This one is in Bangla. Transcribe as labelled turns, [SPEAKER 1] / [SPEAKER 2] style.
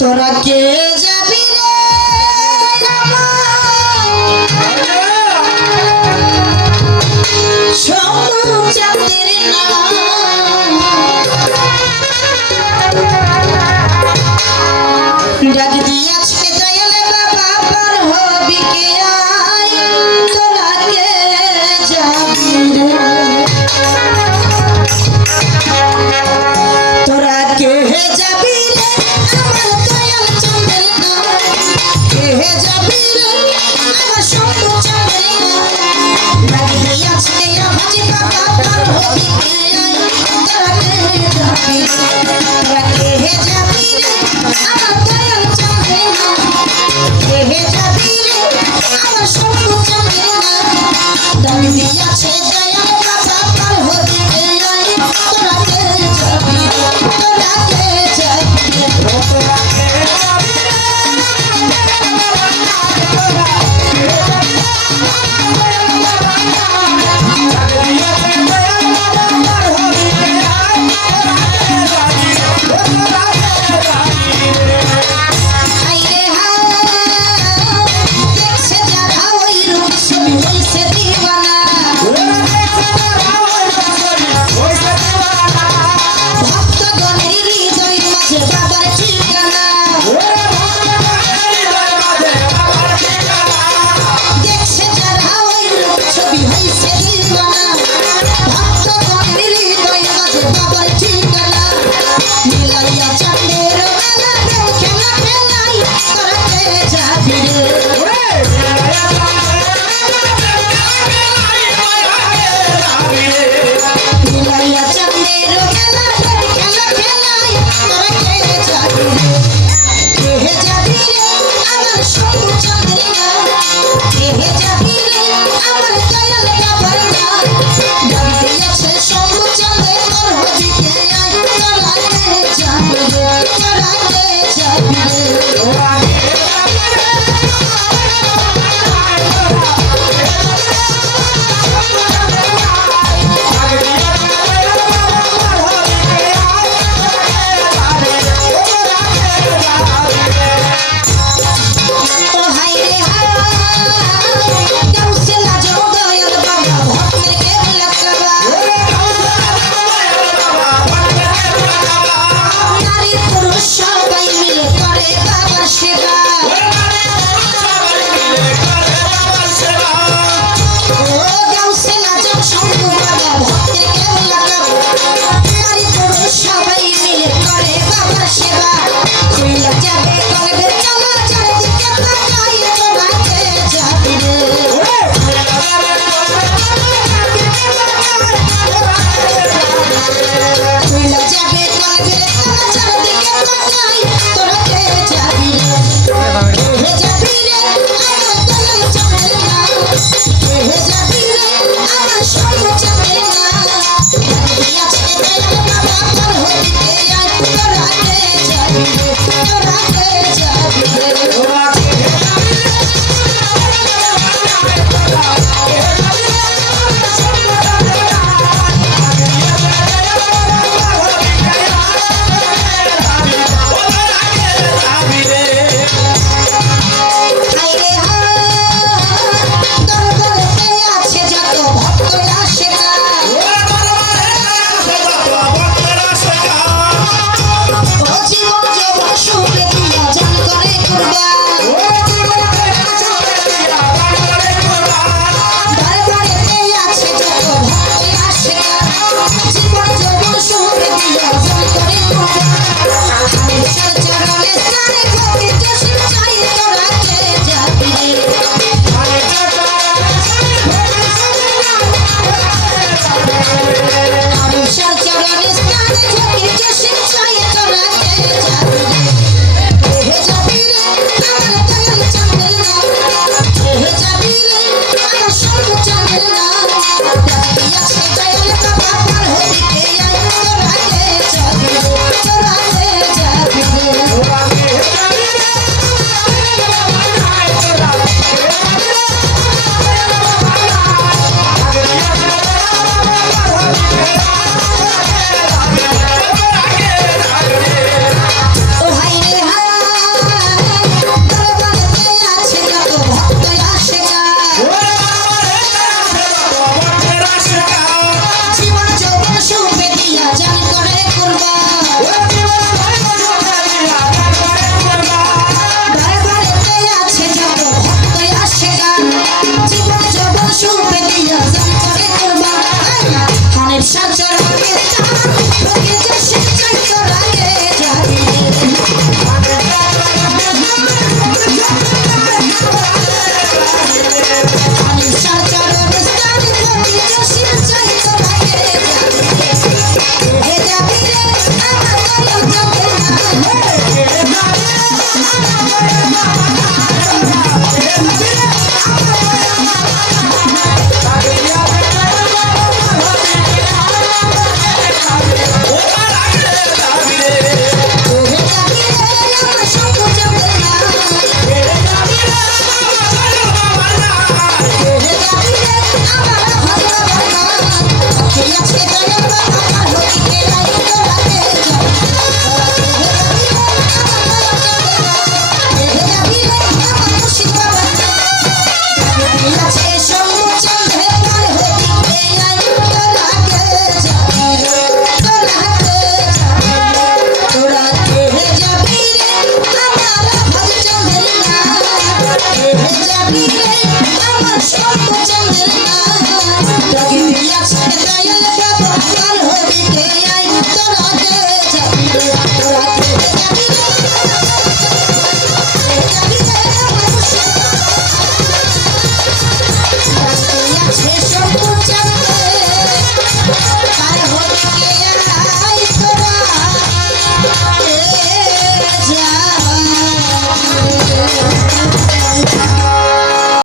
[SPEAKER 1] তোরা কে? Yeah.